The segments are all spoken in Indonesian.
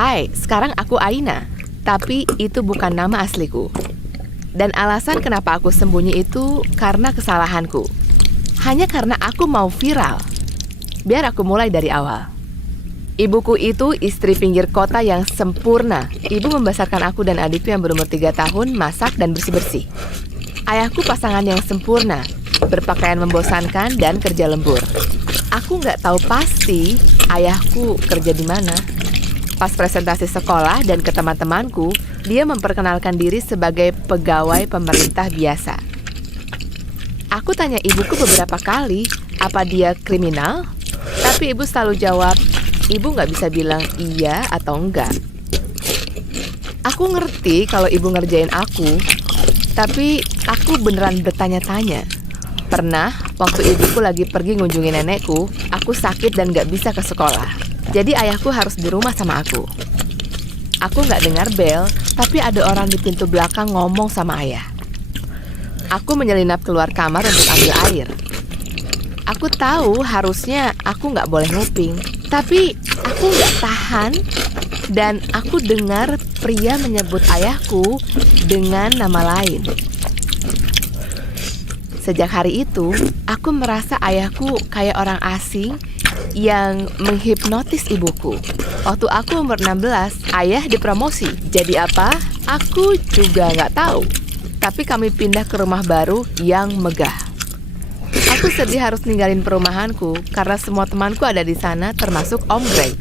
Hai, sekarang aku Aina. Tapi itu bukan nama asliku. Dan alasan kenapa aku sembunyi itu karena kesalahanku. Hanya karena aku mau viral. Biar aku mulai dari awal. Ibuku itu istri pinggir kota yang sempurna. Ibu membesarkan aku dan adikku yang berumur 3 tahun, masak dan bersih-bersih. Ayahku pasangan yang sempurna, berpakaian membosankan dan kerja lembur. Aku nggak tahu pasti ayahku kerja di mana. Pas presentasi sekolah dan ke teman-temanku, dia memperkenalkan diri sebagai pegawai pemerintah biasa. Aku tanya ibuku beberapa kali, apa dia kriminal? Tapi ibu selalu jawab, ibu nggak bisa bilang iya atau enggak. Aku ngerti kalau ibu ngerjain aku, tapi aku beneran bertanya-tanya. Pernah, waktu ibuku lagi pergi ngunjungin nenekku, aku sakit dan nggak bisa ke sekolah. Jadi ayahku harus di rumah sama aku. Aku nggak dengar bel, tapi ada orang di pintu belakang ngomong sama ayah. Aku menyelinap keluar kamar untuk ambil air. Aku tahu harusnya aku nggak boleh nguping, tapi aku nggak tahan dan aku dengar pria menyebut ayahku dengan nama lain. Sejak hari itu, aku merasa ayahku kayak orang asing yang menghipnotis ibuku. Waktu aku umur 16, ayah dipromosi. Jadi apa? Aku juga nggak tahu. Tapi kami pindah ke rumah baru yang megah. Aku sedih harus ninggalin perumahanku karena semua temanku ada di sana termasuk Om Greg.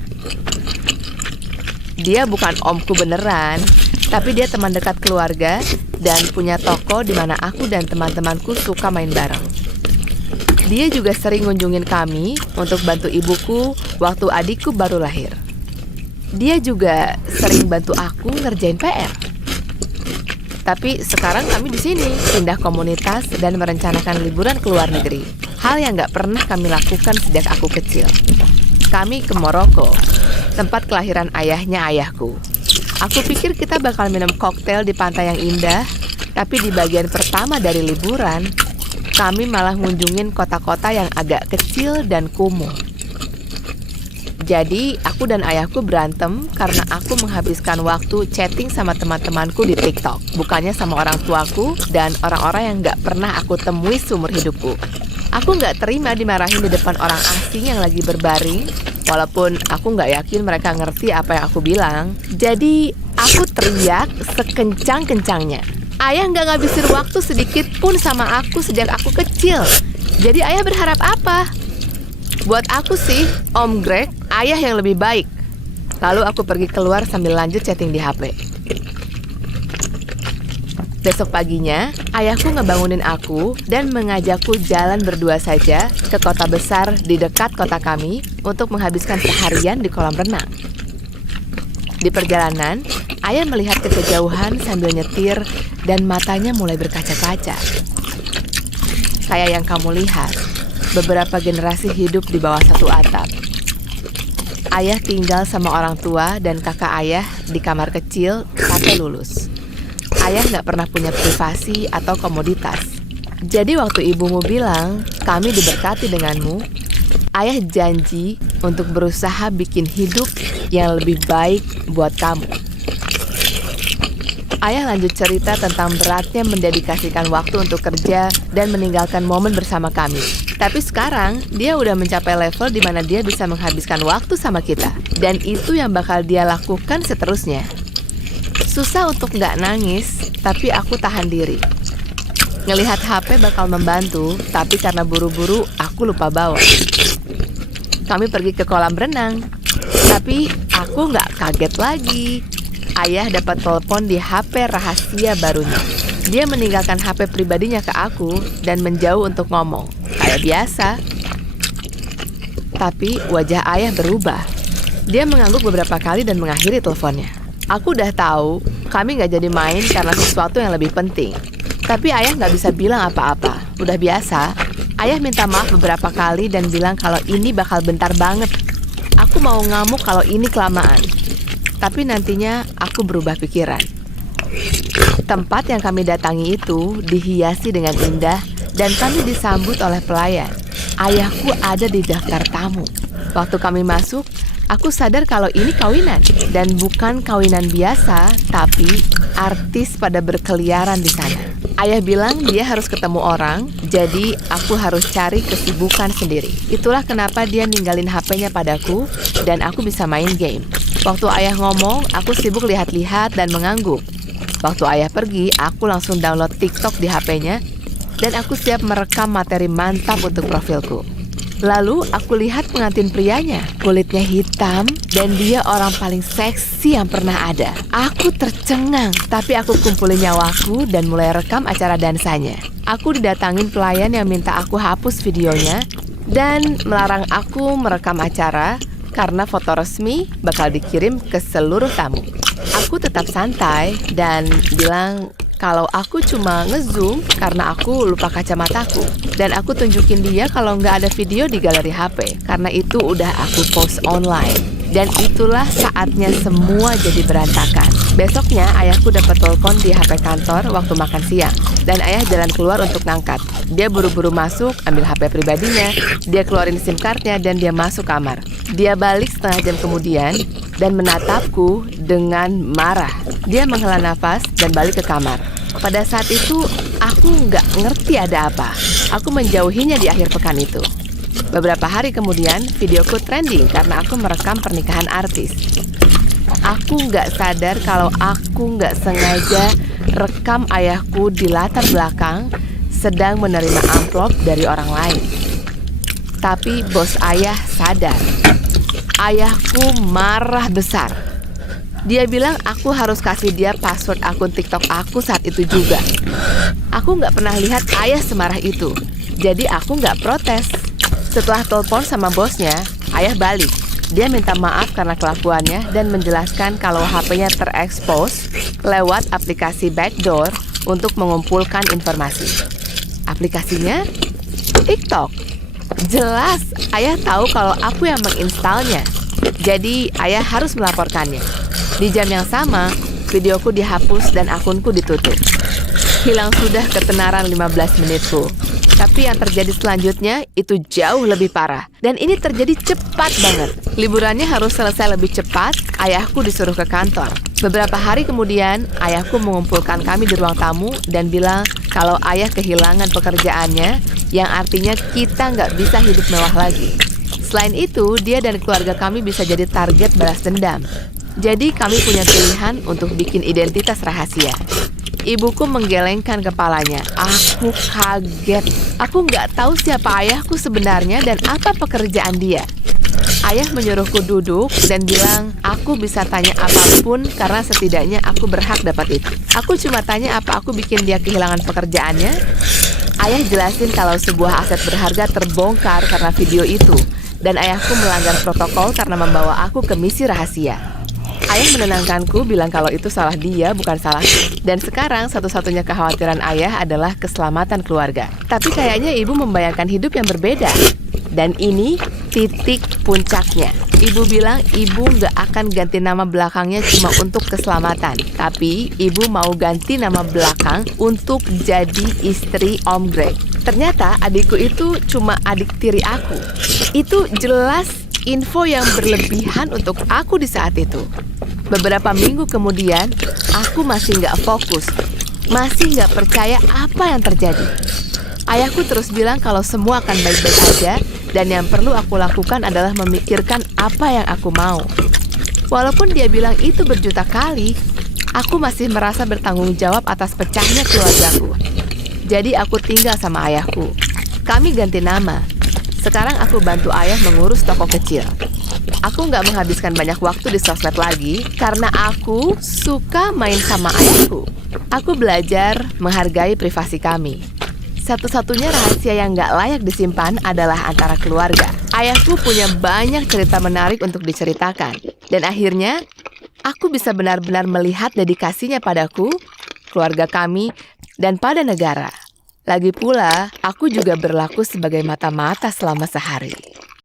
Dia bukan omku beneran, tapi dia teman dekat keluarga dan punya toko di mana aku dan teman-temanku suka main bareng. Dia juga sering ngunjungin kami untuk bantu ibuku waktu adikku baru lahir. Dia juga sering bantu aku ngerjain PR. Tapi sekarang kami di sini, pindah komunitas dan merencanakan liburan ke luar negeri. Hal yang nggak pernah kami lakukan sejak aku kecil. Kami ke Maroko, tempat kelahiran ayahnya ayahku. Aku pikir kita bakal minum koktail di pantai yang indah, tapi di bagian pertama dari liburan, kami malah ngunjungin kota-kota yang agak kecil dan kumuh. Jadi, aku dan ayahku berantem karena aku menghabiskan waktu chatting sama teman-temanku di TikTok, bukannya sama orang tuaku dan orang-orang yang nggak pernah aku temui seumur hidupku. Aku nggak terima dimarahin di depan orang asing yang lagi berbaring, walaupun aku nggak yakin mereka ngerti apa yang aku bilang. Jadi, aku teriak sekencang-kencangnya. Ayah nggak ngabisin waktu sedikit pun sama aku sejak aku kecil. Jadi ayah berharap apa? Buat aku sih, Om Greg, ayah yang lebih baik. Lalu aku pergi keluar sambil lanjut chatting di HP. Besok paginya, ayahku ngebangunin aku dan mengajakku jalan berdua saja ke kota besar di dekat kota kami untuk menghabiskan seharian di kolam renang. Di perjalanan, ayah melihat ke kejauhan sambil nyetir dan matanya mulai berkaca-kaca. Kayak yang kamu lihat, beberapa generasi hidup di bawah satu atap. Ayah tinggal sama orang tua dan kakak ayah di kamar kecil sampai lulus. Ayah nggak pernah punya privasi atau komoditas. Jadi waktu ibumu bilang, kami diberkati denganmu, ayah janji untuk berusaha bikin hidup yang lebih baik buat kamu. Ayah lanjut cerita tentang beratnya mendedikasikan waktu untuk kerja dan meninggalkan momen bersama kami. Tapi sekarang, dia udah mencapai level di mana dia bisa menghabiskan waktu sama kita. Dan itu yang bakal dia lakukan seterusnya. Susah untuk nggak nangis, tapi aku tahan diri. Ngelihat HP bakal membantu, tapi karena buru-buru, aku lupa bawa. Kami pergi ke kolam renang, tapi aku nggak kaget lagi. Ayah dapat telepon di HP rahasia barunya. Dia meninggalkan HP pribadinya ke aku dan menjauh untuk ngomong. Kayak biasa. Tapi wajah ayah berubah. Dia mengangguk beberapa kali dan mengakhiri teleponnya. Aku udah tahu kami nggak jadi main karena sesuatu yang lebih penting. Tapi ayah nggak bisa bilang apa-apa. Udah biasa. Ayah minta maaf beberapa kali dan bilang kalau ini bakal bentar banget. Aku mau ngamuk kalau ini kelamaan. Tapi nantinya aku berubah pikiran. Tempat yang kami datangi itu dihiasi dengan indah dan kami disambut oleh pelayan. Ayahku ada di daftar tamu. Waktu kami masuk, Aku sadar kalau ini kawinan. Dan bukan kawinan biasa, tapi artis pada berkeliaran di sana. Ayah bilang dia harus ketemu orang, jadi aku harus cari kesibukan sendiri. Itulah kenapa dia ninggalin HP-nya padaku, dan aku bisa main game. Waktu ayah ngomong, aku sibuk lihat-lihat dan mengangguk. Waktu ayah pergi, aku langsung download TikTok di HP-nya, dan aku siap merekam materi mantap untuk profilku. Lalu aku lihat pengantin prianya, kulitnya hitam dan dia orang paling seksi yang pernah ada. Aku tercengang, tapi aku kumpulin nyawaku dan mulai rekam acara dansanya. Aku didatangin pelayan yang minta aku hapus videonya dan melarang aku merekam acara karena foto resmi bakal dikirim ke seluruh tamu. Aku tetap santai dan bilang kalau aku cuma ngezoom karena aku lupa kacamataku. Dan aku tunjukin dia kalau nggak ada video di galeri HP. Karena itu udah aku post online. Dan itulah saatnya semua jadi berantakan. Besoknya ayahku dapat telepon di HP kantor waktu makan siang. Dan ayah jalan keluar untuk ngangkat. Dia buru-buru masuk, ambil HP pribadinya. Dia keluarin SIM cardnya dan dia masuk kamar. Dia balik setengah jam kemudian dan menatapku dengan marah. Dia menghela nafas dan balik ke kamar. Pada saat itu, aku nggak ngerti ada apa. Aku menjauhinya di akhir pekan itu. Beberapa hari kemudian, videoku trending karena aku merekam pernikahan artis. Aku nggak sadar kalau aku nggak sengaja rekam ayahku di latar belakang sedang menerima amplop dari orang lain. Tapi bos ayah sadar. Ayahku marah besar. Dia bilang aku harus kasih dia password akun TikTok aku saat itu juga. Aku nggak pernah lihat ayah semarah itu. Jadi aku nggak protes. Setelah telepon sama bosnya, ayah balik. Dia minta maaf karena kelakuannya dan menjelaskan kalau HP-nya terekspos lewat aplikasi backdoor untuk mengumpulkan informasi. Aplikasinya? TikTok. Jelas, ayah tahu kalau aku yang menginstalnya. Jadi, ayah harus melaporkannya. Di jam yang sama, videoku dihapus dan akunku ditutup. Hilang sudah ketenaran 15 menitku. Tapi yang terjadi selanjutnya itu jauh lebih parah. Dan ini terjadi cepat banget. Liburannya harus selesai lebih cepat, ayahku disuruh ke kantor. Beberapa hari kemudian, ayahku mengumpulkan kami di ruang tamu dan bilang kalau ayah kehilangan pekerjaannya, yang artinya kita nggak bisa hidup mewah lagi. Selain itu, dia dan keluarga kami bisa jadi target balas dendam. Jadi kami punya pilihan untuk bikin identitas rahasia. Ibuku menggelengkan kepalanya. Aku kaget. Aku nggak tahu siapa ayahku sebenarnya dan apa pekerjaan dia. Ayah menyuruhku duduk dan bilang aku bisa tanya apapun karena setidaknya aku berhak dapat itu. Aku cuma tanya apa aku bikin dia kehilangan pekerjaannya. Ayah jelasin kalau sebuah aset berharga terbongkar karena video itu. Dan ayahku melanggar protokol karena membawa aku ke misi rahasia. Ayah menenangkanku, bilang kalau itu salah dia, bukan salahku. Dan sekarang satu-satunya kekhawatiran ayah adalah keselamatan keluarga. Tapi kayaknya ibu membayangkan hidup yang berbeda. Dan ini titik puncaknya. Ibu bilang ibu nggak akan ganti nama belakangnya cuma untuk keselamatan. Tapi ibu mau ganti nama belakang untuk jadi istri Om Greg. Ternyata adikku itu cuma adik tiri aku. Itu jelas info yang berlebihan untuk aku di saat itu. Beberapa minggu kemudian, aku masih nggak fokus. Masih nggak percaya apa yang terjadi. Ayahku terus bilang kalau semua akan baik-baik aja dan yang perlu aku lakukan adalah memikirkan apa yang aku mau. Walaupun dia bilang itu berjuta kali, aku masih merasa bertanggung jawab atas pecahnya keluargaku. Jadi aku tinggal sama ayahku. Kami ganti nama. Sekarang aku bantu ayah mengurus toko kecil. Aku nggak menghabiskan banyak waktu di sosmed lagi karena aku suka main sama ayahku. Aku belajar menghargai privasi kami. Satu-satunya rahasia yang nggak layak disimpan adalah antara keluarga. Ayahku punya banyak cerita menarik untuk diceritakan. Dan akhirnya, aku bisa benar-benar melihat dedikasinya padaku, keluarga kami, dan pada negara. Lagi pula, aku juga berlaku sebagai mata-mata selama sehari.